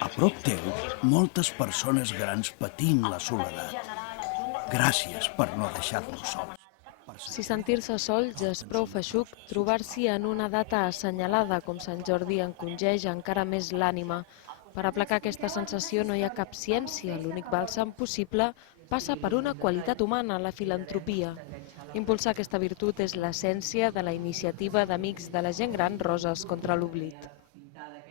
A prop teu, moltes persones grans patint la soledat. Gràcies per no deixar-nos sols. Si sentir-se sol ja és prou feixuc, trobar-s'hi en una data assenyalada com Sant Jordi encongeix encara més l'ànima. Per aplacar aquesta sensació no hi ha cap ciència, l'únic bàlsam possible passa per una qualitat humana, la filantropia. Impulsar aquesta virtut és l'essència de la iniciativa d'Amics de la Gent Gran Roses contra l'Oblit.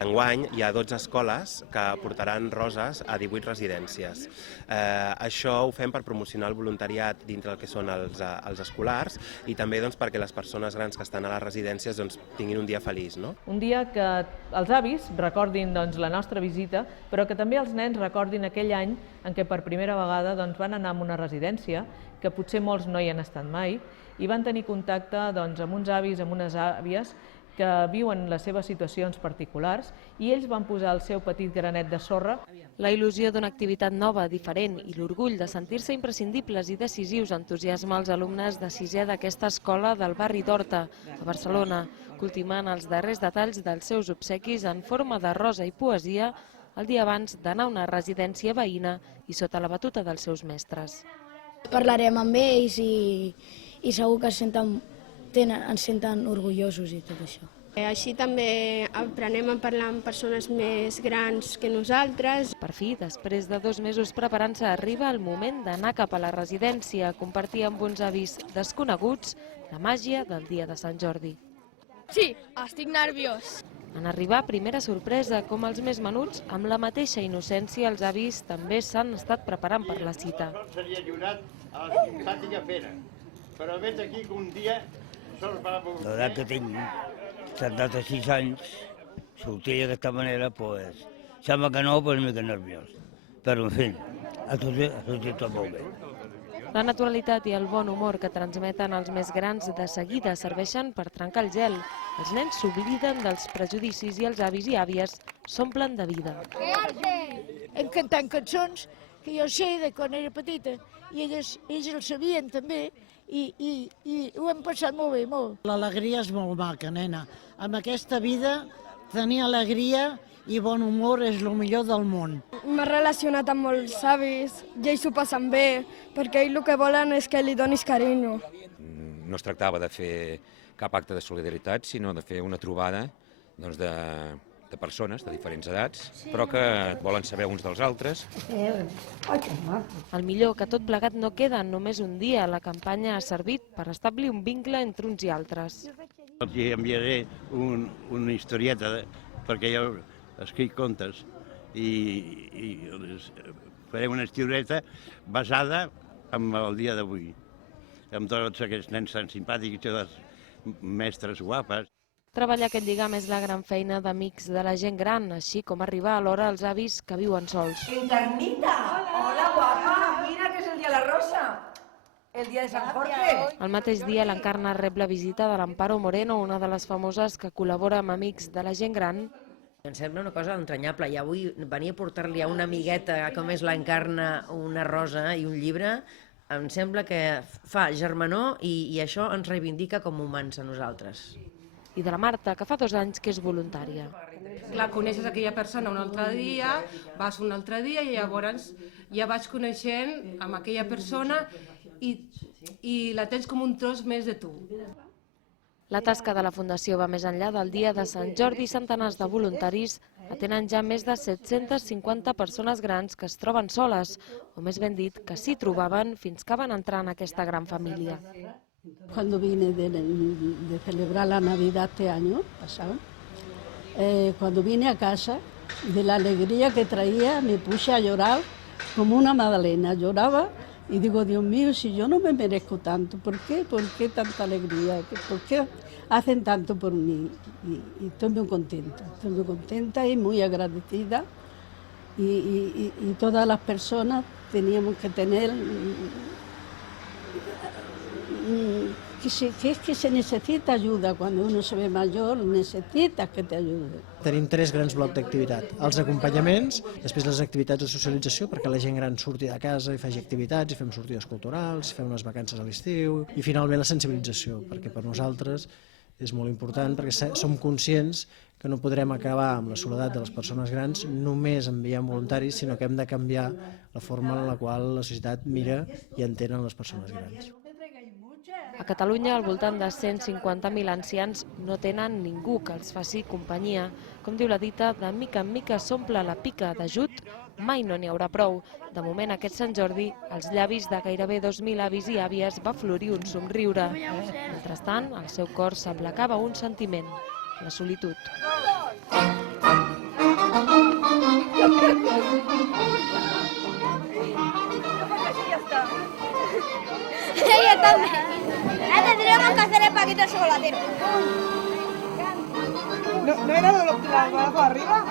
Enguany hi ha 12 escoles que portaran roses a 18 residències. Això ho fem per promocionar el voluntariat dintre del que són els escolars i també perquè les persones grans que estan a les residències tinguin un dia feliç. Un dia que els avis recordin la nostra visita, però que també els nens recordin aquell any en què per primera vegada van anar a una residència, que potser molts no hi han estat mai, i van tenir contacte amb uns avis, amb unes àvies, que viuen les seves situacions particulars i ells van posar el seu petit granet de sorra. La il·lusió d'una activitat nova, diferent i l'orgull de sentir-se imprescindibles i decisius entusiasma els alumnes de sisè d'aquesta escola del barri d'Horta, a Barcelona, cultivant els darrers detalls dels seus obsequis en forma de rosa i poesia el dia abans d'anar a una residència veïna i sota la batuta dels seus mestres. Parlarem amb ells i segur que ens senten orgullosos i tot això. Així també aprenem a parlar amb persones més grans que nosaltres. Per fi, després de 2 mesos preparant-se, arriba el moment d'anar cap a la residència a compartir amb uns avis desconeguts la màgia del dia de Sant Jordi. Sí, estic nerviós. En arribar, primera sorpresa, com els més menuts, amb la mateixa innocència, els avis també s'han estat preparant per la cita. No seria lliurat a la simpàtica pena, però vet aquí que un dia sols va... L'edat que tinc, 76 anys, sortir d'aquesta manera, sembla que no, però una mica nerviós. Però, en fi, ha sortit tot molt bé. La naturalitat i el bon humor que transmeten els més grans de seguida serveixen per trencar el gel. Els nens s'obliden dels prejudicis i els avis i àvies s'omplen de vida. Hem cantat cançons que jo sé de quan era petita i ells el sabien també i ho hem passat molt bé, molt. L'alegria és molt maca, nena. En aquesta vida tenir alegria i bon humor és el millor del món. M'he relacionat amb molts avis i ells ho passen bé, perquè ells el que volen és que li donis carinyo. No es tractava de fer cap acte de solidaritat, sinó de fer una trobada de persones de diferents edats, però que volen saber uns dels altres. El millor, que tot plegat no queda en només un dia. La campanya ha servit per establir un vincle entre uns i altres. Els enviaré una historieta, perquè jo escric contes i faré una historieta basada en el dia d'avui, amb tots aquests nens tan simpàtics i totes mestres guapes. Treballar aquest lligam és la gran feina d'Amics de la Gent Gran, així com arribar a l'hora als avis que viuen sols. Encarnita, hola guapa, mira que és el dia de la rosa, el dia de Sant Jorge. El mateix dia l'Encarna rep la visita de l'Amparo Moreno, una de les famoses que col·labora amb Amics de la Gent Gran. Em sembla una cosa entranyable i avui venir a portar-li a una amigueta com és l'Encarna una rosa i un llibre, em sembla que fa germanor i això ens reivindica com humans a nosaltres. I de la Marta, que fa 2 anys que és voluntària. Clar, coneixes aquella persona un altre dia, vas un altre dia i llavors ja vaig coneixent amb aquella persona i la tens com un tros més de tu. La tasca de la Fundació va més enllà del dia de Sant Jordi i centenars de voluntaris atenen ja més de 750 persones grans que es troben soles, o més ben dit, que s'hi trobaven fins que van entrar en aquesta gran família. Cuando vine de celebrar la Navidad este año pasado, cuando vine a casa, de la alegría que traía, me puse a llorar como una magdalena. Lloraba y digo, Dios mío, si yo no me merezco tanto, ¿por qué? ¿Por qué tanta alegría? ¿Por qué hacen tanto por mí? Y estoy muy contenta y muy agradecida. Y todas las personas teníamos que tener... que se necessita ajuda. Quan uno se ve major, necessites que t'ajudi. Tenim 3 grans blocs d'activitat. Els acompanyaments, després les activitats de socialització, perquè la gent gran surti de casa i faci activitats, i fem sortides culturals, fem unes vacances a l'estiu, i finalment la sensibilització, perquè per nosaltres és molt important, perquè som conscients que no podrem acabar amb la soledat de les persones grans només enviant voluntaris, sinó que hem de canviar la forma en la qual la societat mira i entenen les persones grans. A Catalunya, al voltant de 150.000 ancians no tenen ningú que els faci companyia. Com diu la dita, de mica en mica s'omple la pica d'ajut, mai no n'hi haurà prou. De moment, aquest Sant Jordi, als llavis de gairebé 2.000 avis i àvies va florir un somriure. Mentrestant, al seu cor s'aplacava un sentiment, la solitud. Ella también. Tendríamos que hacer el paquete chocolatero. ¿No era de los que la arriba?